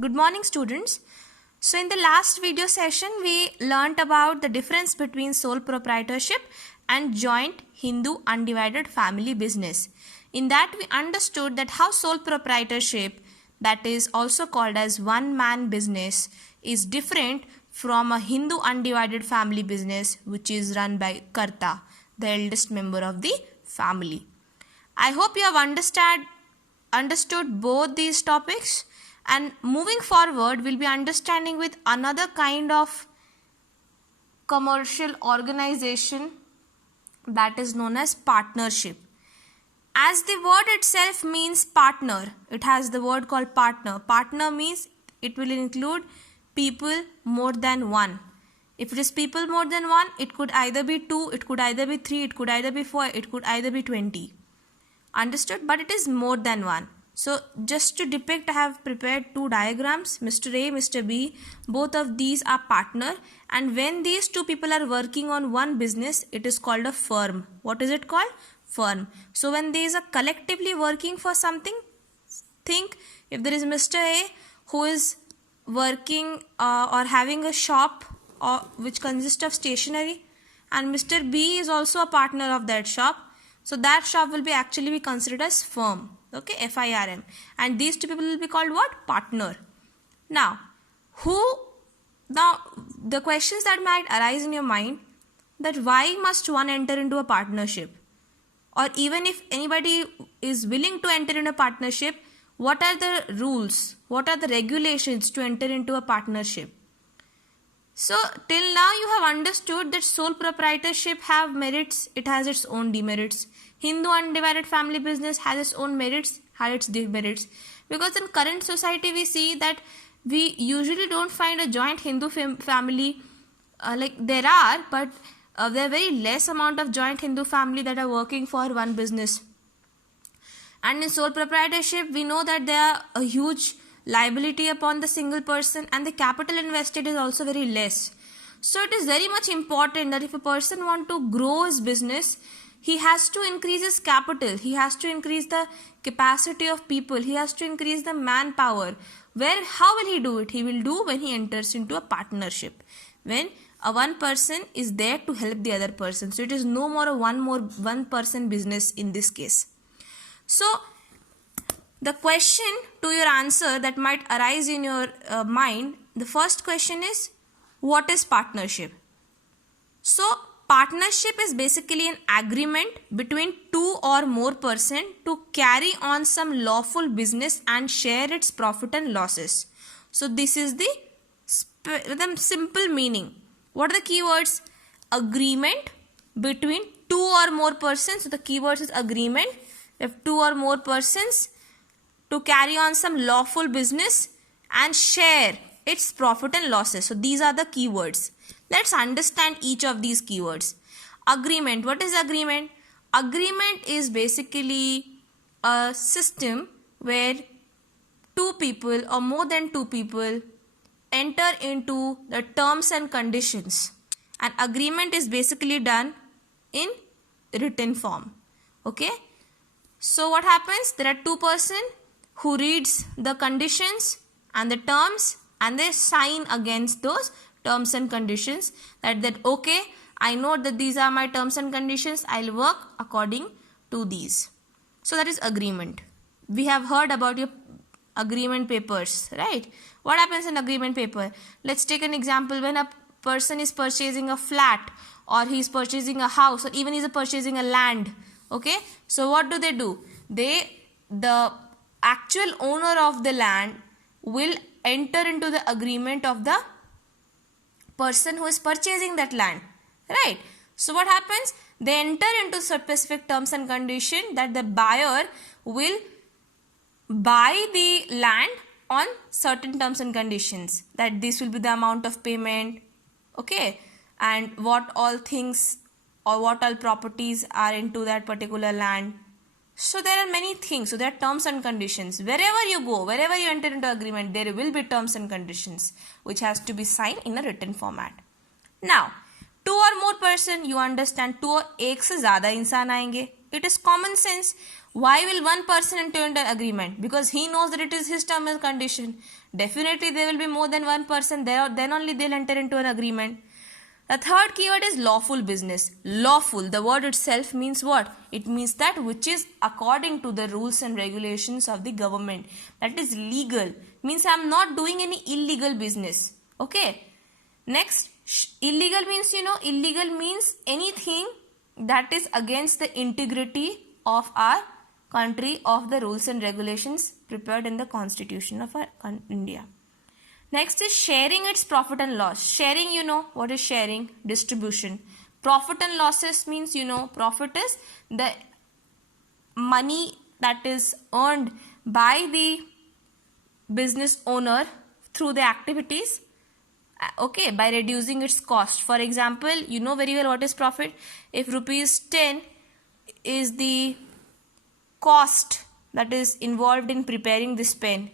Good morning, students. So in the last video session, we learnt about the difference between sole proprietorship and joint Hindu undivided family business. In that, we understood that how sole proprietorship, that is also called as one-man business, is different from a Hindu undivided family business which is run by Karta, the eldest member of the family. I hope you have understood both these topics, and moving forward we'll be understanding with another kind of commercial organization that is known as partnership. As the word itself means partner, it has the word called partner. Partner means it will include people more than one. If it is people more than one, it could either be 2, it could either be 3, it could either be 4, it could either be 20. Understood? But it is more than one. So just to depict, I have prepared two diagrams. Mr. A, Mr. B, both of these are partner, and when these two people are working on one business, it is called a firm. What is it called? Firm. So when these are collectively working for something, think if there is Mr. A who is working or having a shop which consists of stationery, and Mr. B is also a partner of that shop. So that shop will be actually be considered as firm. Okay, F-I-R-M. And these two people will be called what? Partner. Now the questions that might arise in your mind, that why must one enter into a partnership? Or even if anybody is willing to enter into a partnership, what are the rules? What are the regulations to enter into a partnership? So till now you have understood that sole proprietorship have merits, it has its own demerits. Hindu undivided family business has its own merits, has its demerits. Because in current society we see that we usually don't find a joint Hindu family, like there are, but there are very less amount of joint Hindu family that are working for one business. And in sole proprietorship we know that there are a huge liability upon the single person, and the capital invested is also very less. So it is very much important that if a person want to grow his business, he has to increase his capital, he has to increase the capacity of people, he has to increase the manpower. How will he do it? He will do when he enters into a partnership, when a one person is there to help the other person. So it is no more a one person business in this case. So the question to your answer that might arise in your mind, the first question is, what is partnership? So partnership is basically an agreement between two or more persons to carry on some lawful business and share its profit and losses. So this is the simple meaning. What are the keywords? Agreement between two or more persons. So the keywords is agreement. If two or more persons to carry on some lawful business and share its profit and losses. So these are the keywords. Let's understand each of these keywords. Agreement. What is agreement? Agreement is basically a system where two people or more than two people enter into the terms and conditions. An agreement is basically done in written form. Okay. So what happens? There are two persons who reads the conditions and the terms, and they sign against those terms and conditions, that okay, I know that these are my terms and conditions, I'll work according to these. So that is agreement. We have heard about your agreement papers, right? What happens in agreement paper? Let's take an example. When a person is purchasing a flat, or he is purchasing a house, or even he is purchasing a land. Okay, so what do? The actual owner of the land will enter into the agreement of the person who is purchasing that land, right? So what happens? They enter into specific terms and conditions that the buyer will buy the land on certain terms and conditions, that this will be the amount of payment, okay, and what all things or what all properties are into that particular land. So there are many things. So there are terms and conditions. Wherever you go, wherever you enter into agreement, there will be terms and conditions which has to be signed in a written format. Now, two or more person, you understand, two or एक से ज़्यादा इंसान आएंगे. It is common sense. Why will one person enter into an agreement? Because he knows that it is his term and condition. Definitely there will be more than one person there, then only they'll enter into an agreement. The third keyword is lawful business. Lawful, the word itself means what? It means that which is according to the rules and regulations of the government. That is legal. Means I am not doing any illegal business. Okay. Next, illegal means, illegal means anything that is against the integrity of our country, of the rules and regulations prepared in the constitution of our India. Next is sharing its profit and loss. Sharing, what is sharing? Distribution. Profit and losses means, profit is the money that is earned by the business owner through the activities, okay, by reducing its cost. For example, you know very well what is profit. If rupees 10 is the cost that is involved in preparing this pen,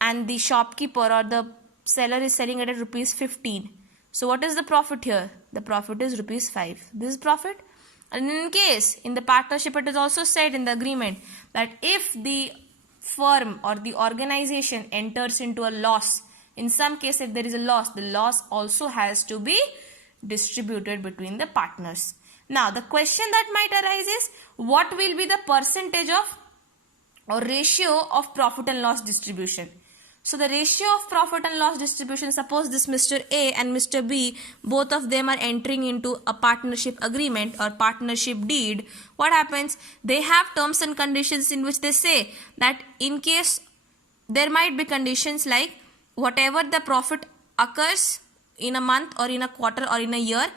and the shopkeeper or the seller is selling it at rupees 15. So what is the profit here? The profit is rupees 5. This is profit. And in case in the partnership, it is also said in the agreement that if the firm or the organization enters into a loss, in some case if there is a loss, the loss also has to be distributed between the partners. Now the question that might arise is, what will be the percentage of or ratio of profit and loss distribution? So the ratio of profit and loss distribution, suppose this Mr. A and Mr. B, both of them are entering into a partnership agreement or partnership deed. What happens? They have terms and conditions in which they say that in case there might be conditions like whatever the profit occurs in a month or in a quarter or in a year,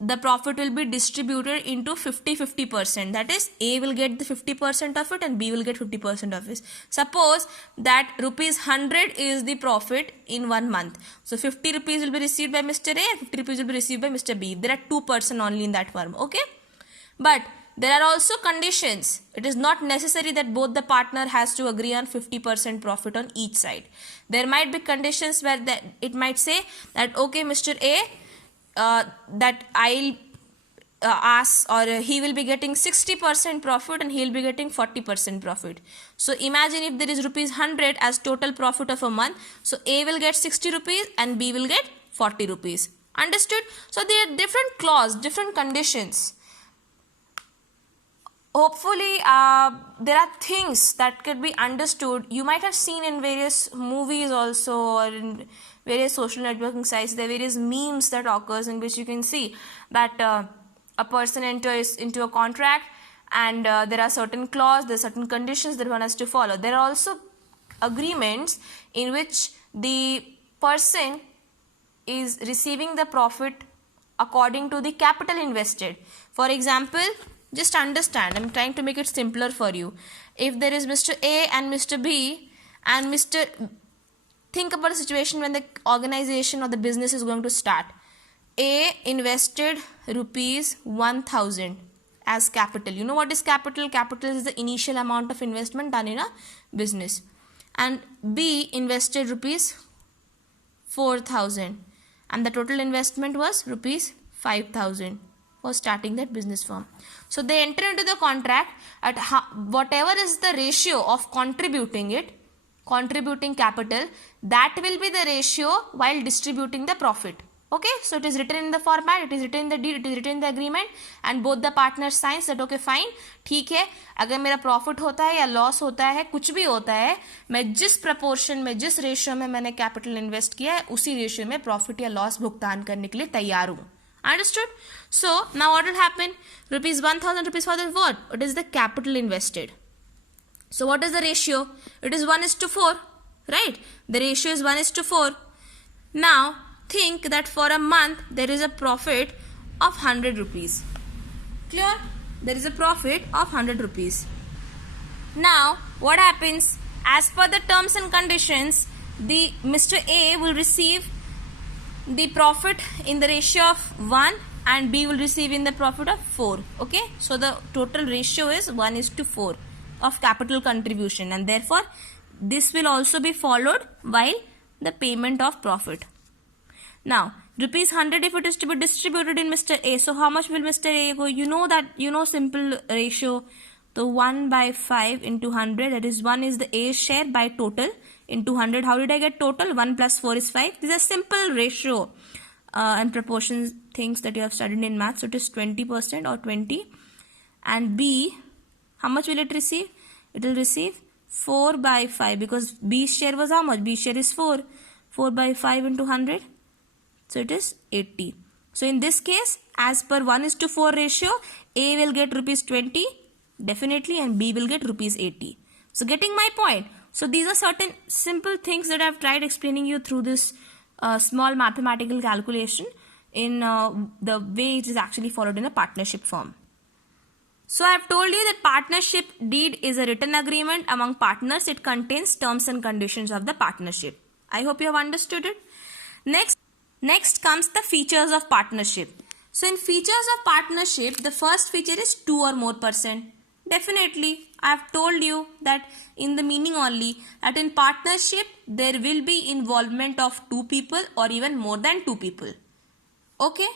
the profit will be distributed into 50-50%. That is, A will get the 50% of it and B will get 50% of it. Suppose that rupees 100 is the profit in 1 month. So 50 rupees will be received by Mr. A and 50 rupees will be received by Mr. B. There are 2 persons only in that firm. Okay. But there are also conditions. It is not necessary that both the partner has to agree on 50% profit on each side. There might be conditions where it might say that, okay, Mr. A, that I'll ask, or he will be getting 60% profit and he will be getting 40% profit. So imagine if there is rupees 100 as total profit of a month. So A will get 60 rupees and B will get 40 rupees. Understood? So there are different clauses, different conditions. Hopefully there are things that could be understood. You might have seen in various movies also, or in various social networking sites, there are various memes that occurs in which you can see that a person enters into a contract and there are certain clauses, there are certain conditions that one has to follow. There are also agreements in which the person is receiving the profit according to the capital invested. For example, just understand, I'm trying to make it simpler for you. If there is Mr. A and Mr. B and think about a situation when the organization or the business is going to start. A invested rupees 1000 as capital. You know what is capital? Capital is the initial amount of investment done in a business. And B invested rupees 4000 and the total investment was rupees 5000 for starting that business firm. So they enter into the contract at whatever is the ratio of contributing capital, that will be the ratio while distributing the profit. Okay, so it is written in the format, it is written in the deed, it is written in the agreement, and both the partners signs that okay fine, ठीक है, अगर मेरा profit होता है या loss होता है, कुछ भी होता है, मैं जिस प्रपोर्शन में, जिस रेशियो में मैंने कैपिटल इन्वेस्ट किया है, उसी रेशियो में प्रॉफिट या लॉस भुगतान करने के लिए तैयार हूँ. Understood? So now what will happen? Rupees 1000 rupees for the what? It is the capital invested. So what is the ratio? It is 1:4, right? The ratio is 1:4. Now think that for a month there is a profit of 100 rupees. Clear? There is a profit of 100 rupees. Now what happens? As per the terms and conditions, the Mr. A will receive the profit in the ratio of 1 and B will receive in the profit of 4. Okay, so the total ratio is 1:4 of capital contribution, and therefore this will also be followed while the payment of profit. Now rupees 100, if it is to be distributed in Mr. A, so how much will Mr. A go? You know that, simple ratio, So 1 by 5 into 100, that is 1 is the A's share by total into 100. How did I get total? 1 plus 4 is 5. These are simple ratio and proportions things that you have studied in maths. So it is 20% or 20. And B, how much will it receive? It will receive 4 by 5 because B's share was how much? B's share is 4. 4 by 5 into 100. So it is 80. So in this case, as per 1:4 ratio, A will get rupees 20 definitely and B will get rupees 80. So getting my point. So these are certain simple things that I've tried explaining you through this small mathematical calculation in the way it is actually followed in a partnership firm. So I have told you that partnership deed is a written agreement among partners. It contains terms and conditions of the partnership. I hope you have understood it. Next comes the features of partnership. So in features of partnership, the first feature is 2 or more percent. Definitely, I have told you that in the meaning only that in partnership there will be involvement of 2 people or even more than 2 people. Okay?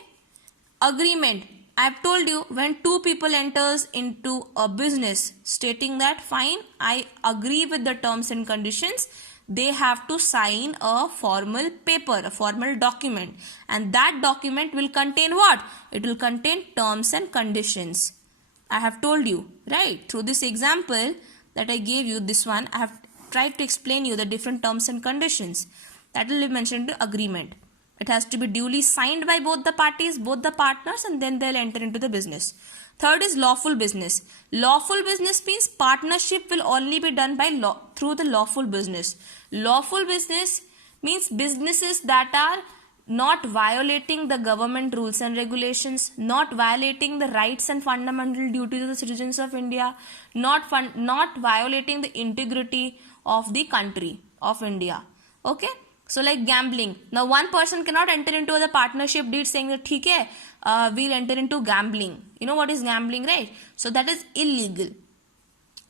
Agreement. I have told you when 2 people enters into a business stating that fine, I agree with the terms and conditions, they have to sign a formal paper, a formal document, and that document will contain what? It will contain terms and conditions. I have told you, right? Through this example that I gave you, this one, I have tried to explain you the different terms and conditions. That will be mentioned in agreement. It has to be duly signed by both the parties, both the partners, and then they'll enter into the business. Third is lawful business. Lawful business means partnership will only be done by law through the lawful business. Lawful business means businesses that are not violating the government rules and regulations, not violating the rights and fundamental duties of the citizens of India, not violating the integrity of the country of India. Okay? So like gambling. Now one person cannot enter into the partnership deed saying that theek hai, we'll enter into gambling. You know what is gambling, right? So that is illegal.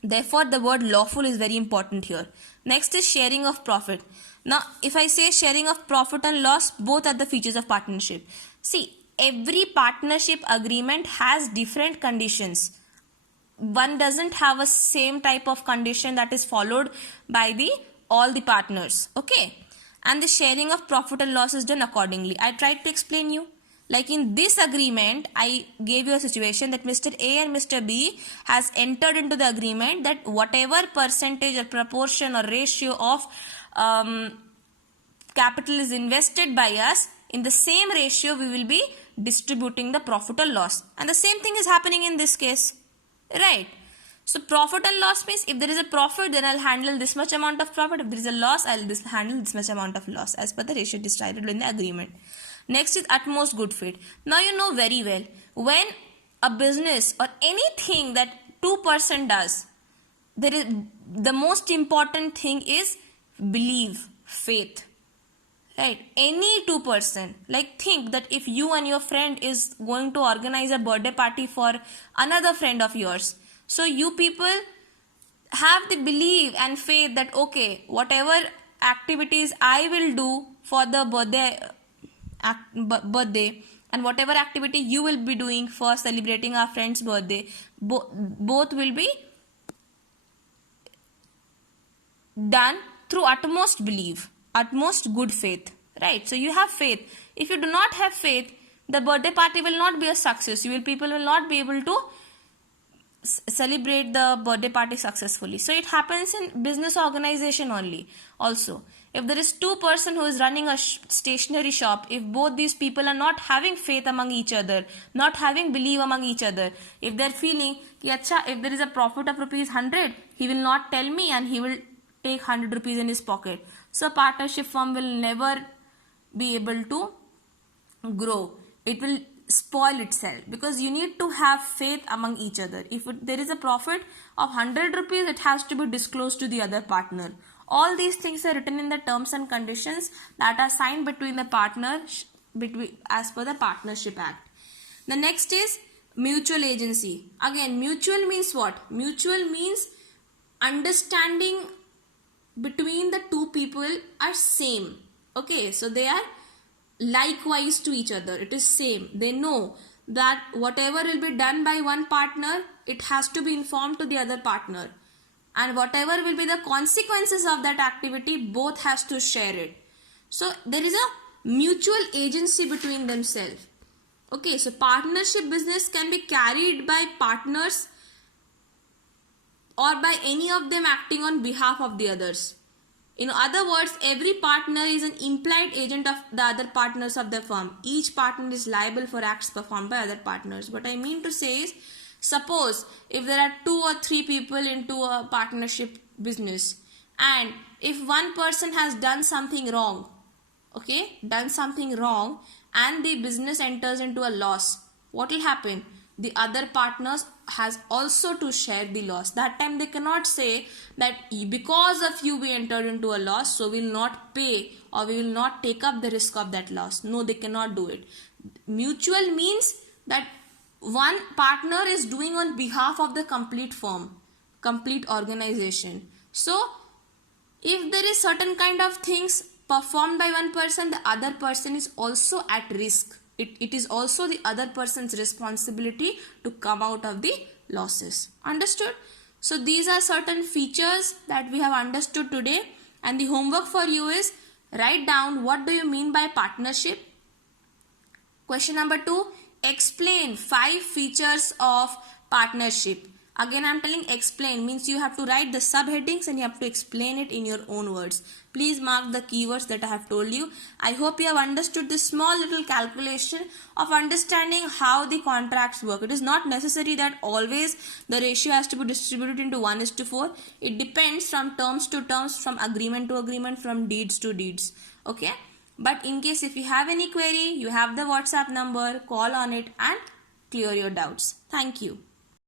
Therefore the word lawful is very important here. Next is sharing of profit. Now if I say sharing of profit and loss, both are the features of partnership. See, every partnership agreement has different conditions. One doesn't have a same type of condition that is followed by all the partners. Okay? And the sharing of profit and loss is done accordingly. I tried to explain you. Like in this agreement, I gave you a situation that Mr. A and Mr. B has entered into the agreement that whatever percentage or proportion or ratio of capital is invested by us, in the same ratio we will be distributing the profit or loss. And the same thing is happening in this case. Right? So profit and loss means if there is a profit, then I'll handle this much amount of profit. If there is a loss, I'll handle this much amount of loss as per the ratio decided in the agreement. Next is utmost good faith. Now you know very well, when a business or anything that 2% does, there is the most important thing is belief, faith. Right? Any 2%. Like think that if you and your friend is going to organize a birthday party for another friend of yours, so you people have the belief and faith that okay, whatever activities I will do for the birthday and whatever activity you will be doing for celebrating our friend's birthday, both will be done through utmost belief, utmost good faith. Right? So you have faith. If you do not have faith, the birthday party will not be a success. People will not be able to celebrate the birthday party successfully. So it happens in business organization only. Also, if there is 2% who is running a stationery shop, if both these people are not having faith among each other, not having belief among each other, if they're feeling ki acha, if there is a profit of rupees 100, he will not tell me and he will take 100 rupees in his pocket. So partnership firm will never be able to grow. It will spoil itself because you need to have faith among each other. If there is a profit of 100 rupees, it has to be disclosed to the other partner. All these things are written in the terms and conditions that are signed between the partners as per the Partnership Act. The next is mutual agency. Again, mutual means what? Mutual means understanding between the 2 people are same. Okay, so they are likewise to each other. It is same. They know that whatever will be done by one partner, it has to be informed to the other partner, and whatever will be the consequences of that activity, both has to share it. So there is a mutual agency between themselves. Okay, so partnership business can be carried by partners or by any of them acting on behalf of the others. In other words, every partner is an implied agent of the other partners of the firm. Each partner is liable for acts performed by other partners. What I mean to say is, suppose if there are 2 or 3 people into a partnership business, and if one person has done something wrong, and the business enters into a loss, what will happen? The other partners has also to share the loss. That time they cannot say that because of you we entered into a loss, so we will not pay or we will not take up the risk of that loss. No, they cannot do it. Mutual means that one partner is doing on behalf of the complete firm, complete organization. So if there is certain kind of things performed by one person, the other person is also at risk. It is also the other person's responsibility to come out of the losses. Understood? So these are certain features that we have understood today, and the homework for you is write down what do you mean by partnership. Question number 2, explain 5 features of partnership. Again, I am telling explain means you have to write the subheadings and you have to explain it in your own words. Please mark the keywords that I have told you. I hope you have understood this small little calculation of understanding how the contracts work. It is not necessary that always the ratio has to be distributed into 1:4. It depends from terms to terms, from agreement to agreement, from deeds to deeds. Okay. But in case if you have any query, you have the WhatsApp number, call on it and clear your doubts. Thank you.